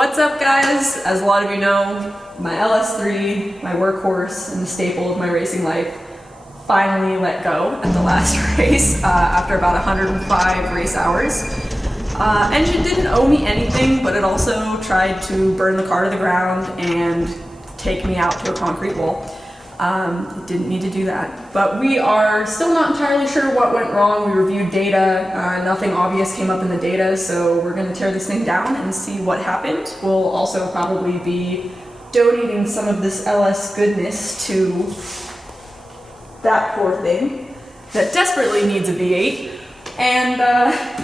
What's up, guys? As a lot of you know, my LS3, my workhorse and the staple of my racing life, finally let go at the last race after about 105 race hours. Engine didn't owe me anything, but it also tried to burn the car to the ground and take me out to a concrete wall. It didn't need to do that. But we are still not entirely sure what went wrong. We reviewed data, nothing obvious came up in the data, so we're gonna tear this thing down and see what happened. We'll also probably be donating some of this LS goodness to that poor thing that desperately needs a V8. And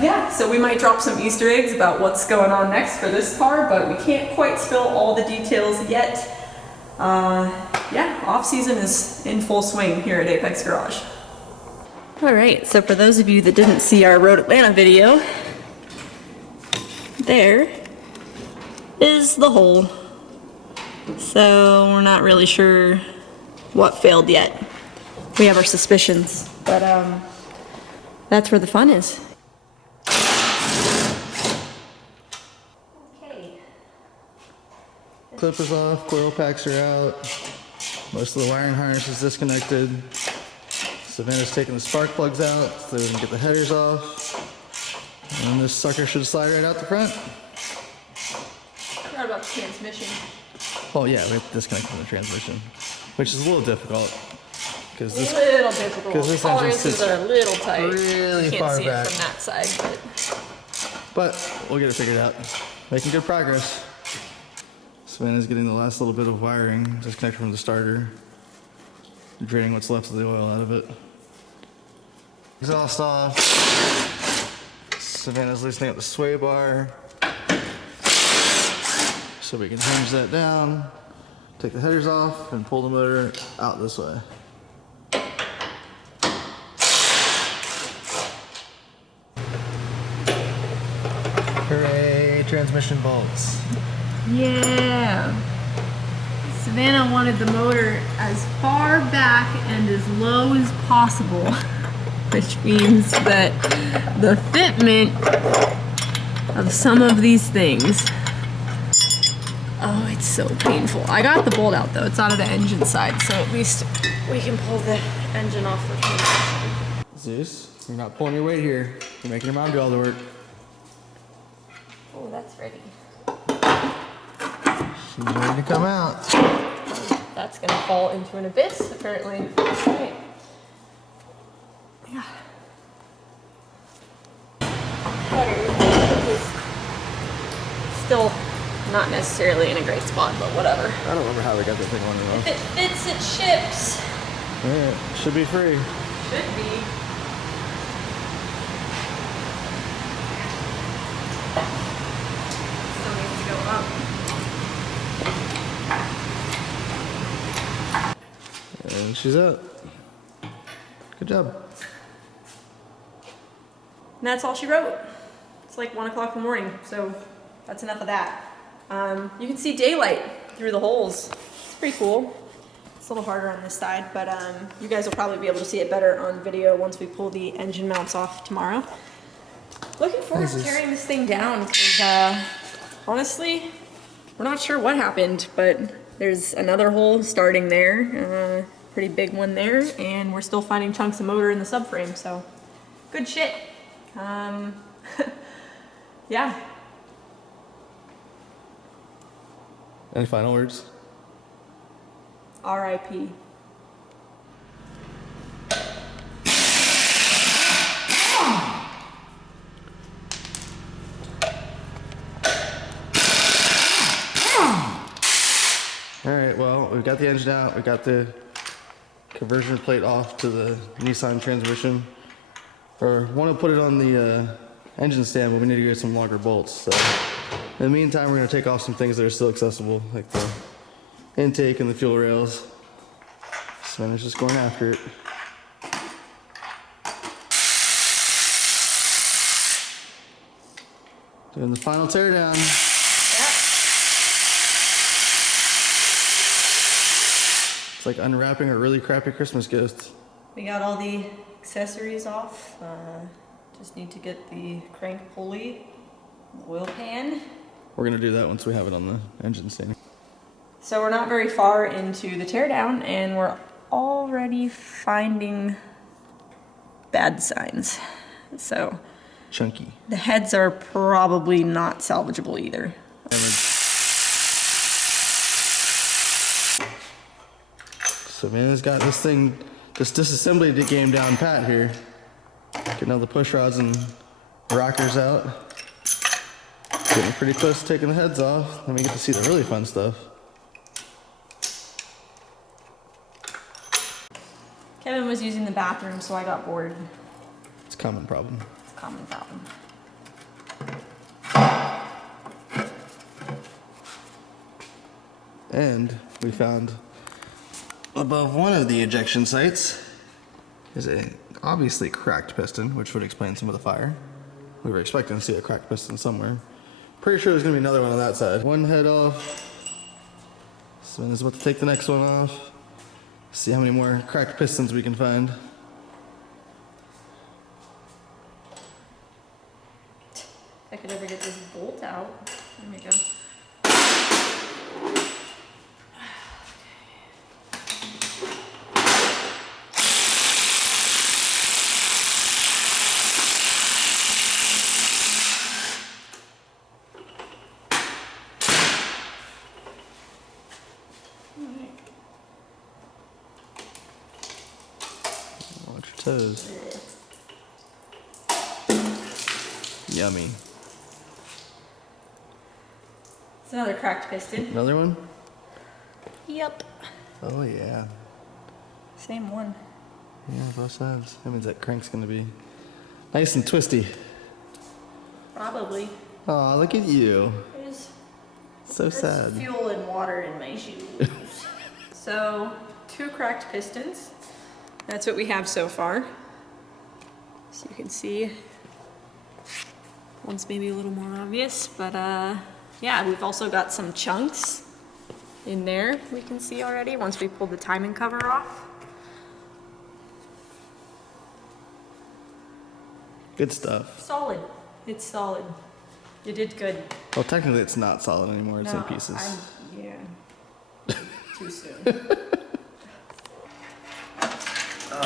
yeah, so we might drop some Easter eggs about what's going on next for this car, but we can't quite spill all the details yet. Yeah, off-season is in full swing here at Apex Garage. Alright, so for those of you that didn't see our Road Atlanta video, there is the hole. So we're not really sure what failed yet. We have our suspicions, but that's where the fun is. Okay. Clip is off, coil packs are out. Most of the wiring harness is disconnected. Savannah's taking the spark plugs out so we can get the headers off. And this sucker should slide right out the front. Forgot about the transmission. Oh yeah, we have to disconnect from the transmission, which is a little difficult. Because this Tolerances are a little tight. Really Can't far see back. it from that side, but we'll get it figured out. Making good progress. Savannah's getting the last little bit of wiring disconnected from the starter. Draining what's left of the oil out of it. Exhaust off. Savannah's loosening up the sway bar. So we can hinge that down, take the headers off, and pull the motor out this way. Hooray, transmission bolts. Yeah. Savannah wanted the motor as far back and as low as possible, which means that the fitment of some of these things, oh, it's so painful. I got the bolt out though, it's out of the engine side, so at least we can pull the engine off the transmission. Zeus, you're not pulling your weight here. You're making your mom do all the work. Oh, that's ready. She's ready to come out. That's gonna fall into an abyss, apparently. Right. Yeah. Butter is still not necessarily in a great spot, but whatever. I don't remember how we got that thing on and off. If it fits, it ships. Alright, should be free. Should be. Still needs to go up. And she's out. Good job. And that's all she wrote. It's like 1 o'clock in the morning, so that's enough of that. You can see daylight through the holes. It's pretty cool. It's a little harder on this side, but you guys will probably be able to see it better on video once we pull the engine mounts off tomorrow. Looking forward to tearing this thing down, because honestly, we're not sure what happened, but there's another hole starting there, pretty big one there, and we're still finding chunks of motor in the subframe, so good shit. Yeah. Any final words? R.I.P. Alright, well, we've got the engine out, we got the conversion plate off to the Nissan transmission. Or want to put it on the engine stand, but we need to get some longer bolts. So in the meantime, we're going to take off some things that are still accessible, like the intake and the fuel rails. Savannah's just going after it. Doing the final teardown. It's like unwrapping a really crappy Christmas gift. We got all the accessories off. Just need to get the crank pulley, the oil pan, we're gonna do that once we have it on the engine stand. So we're not very far into the teardown, and we're already finding bad signs. So Chunky. the heads are probably not salvageable either. So man has got this thing, this disassembly game down pat here. Getting all the push rods and rockers out. Getting pretty close to taking the heads off. Then we get to see the really fun stuff. Kevin was using the bathroom, so I got bored. It's a common problem. It's a common problem. And we found above one of the ejection sites is a obviously cracked piston, which would explain some of the fire. We were expecting to see a cracked piston somewhere. Pretty sure there's gonna be another one on that side. One head off. Sven is about to take the next one off. See how many more cracked pistons we can find. If I could ever get this bolt out. There we go. Watch your toes. Yummy. It's another cracked piston. Another one? Yep. Oh yeah. Same one. Yeah, both sides. That means that crank's gonna be nice and twisty. Probably. Aw, look at you. So sad. There's fuel and water in my shoes. So, 2 cracked pistons. That's what we have so far. So you can see, one's maybe a little more obvious, but yeah, we've also got some chunks in there we can see already once we pulled the timing cover off. Good stuff. Solid. It's solid. You did good. Well, technically it's not solid anymore, it's in No, pieces. yeah. Too soon.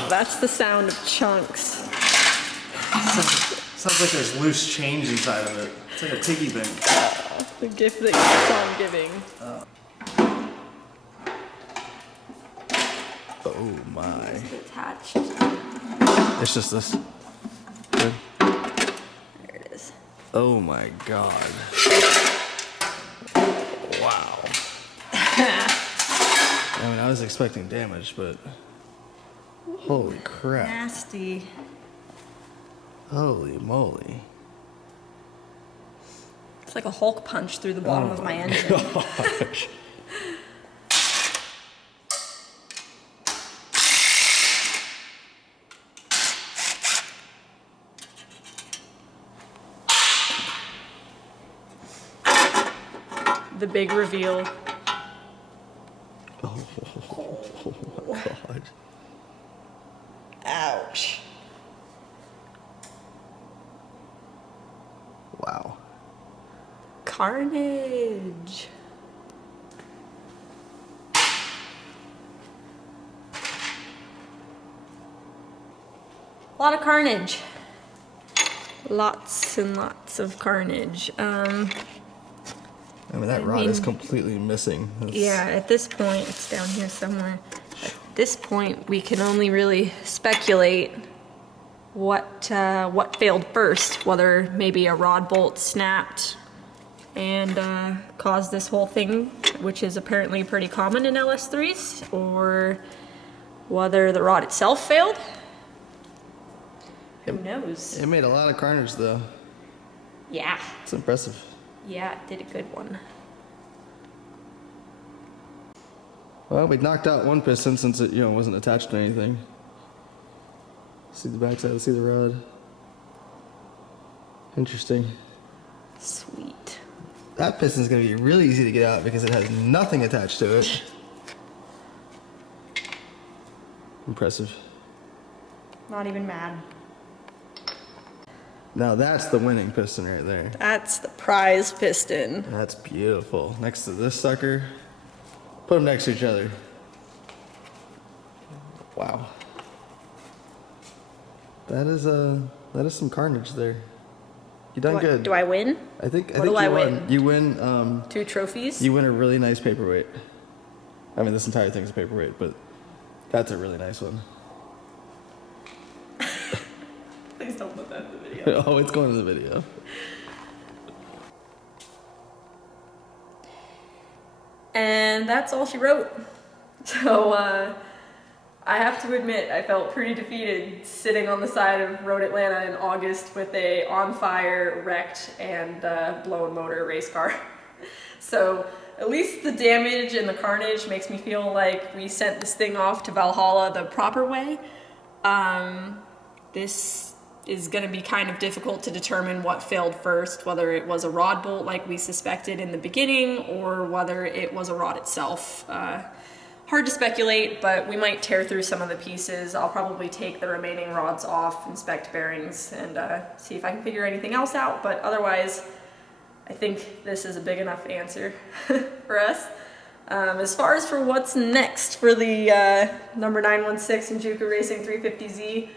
That's the sound of chunks. Sounds like there's loose change inside of it. It's like a piggy bank. The gift that keeps on giving. Oh my. It's attached. It's just this. Good. There it is. Oh my god. Wow. I mean, I was expecting damage, but holy crap. Nasty. Holy moly. It's like a Hulk punch through the bottom of my engine. Gosh. The big reveal. Oh my god. Ouch. Wow. Carnage. A lot of carnage. Lots and lots of carnage. I mean, that rod is completely missing. Yeah, at this point, it's down here somewhere. At this point, we can only really speculate what failed first, whether maybe a rod bolt snapped and caused this whole thing, which is apparently pretty common in LS3s, or whether the rod itself failed. Who knows? It made a lot of carnage, though. Yeah. It's impressive. Yeah, it did a good one. Well, we knocked out one piston since it, wasn't attached to anything. See the backside, see the rod. Interesting. Sweet. That piston's gonna be really easy to get out because it has nothing attached to it. Impressive. Not even mad. Now that's the winning piston right there. That's the prize piston. That's beautiful. Next to this sucker. Put them next to each other. Wow. That is some carnage there. You done good. Do I win? I think What do you I won. win? You win 2 trophies? you win a really nice paperweight. I mean, this entire thing's a paperweight, but that's a really nice one. Please don't put that in the video. Oh, it's going in the video. And that's all she wrote. So, I have to admit, I felt pretty defeated sitting on the side of Road Atlanta in August with a on-fire, wrecked, and blown motor race car. So, at least the damage and the carnage makes me feel like we sent this thing off to Valhalla the proper way. This is going to be kind of difficult to determine what failed first, whether it was a rod bolt like we suspected in the beginning, or whether it was a rod itself. Hard to speculate, but we might tear through some of the pieces. I'll probably take the remaining rods off, inspect bearings, and see if I can figure anything else out, but otherwise, I think this is a big enough answer for us. As far as for what's next for the number 916 in Juku Racing 350Z,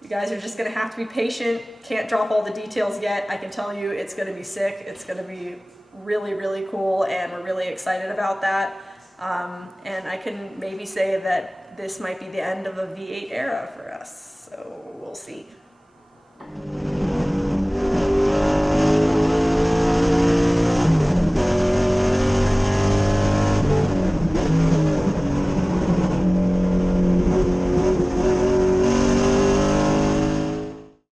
you guys are just gonna have to be patient. Can't drop all the details yet. I can tell you it's gonna be sick. It's gonna be really, really cool, and we're really excited about that. And I can maybe say that this might be the end of a V8 era for us, so we'll see.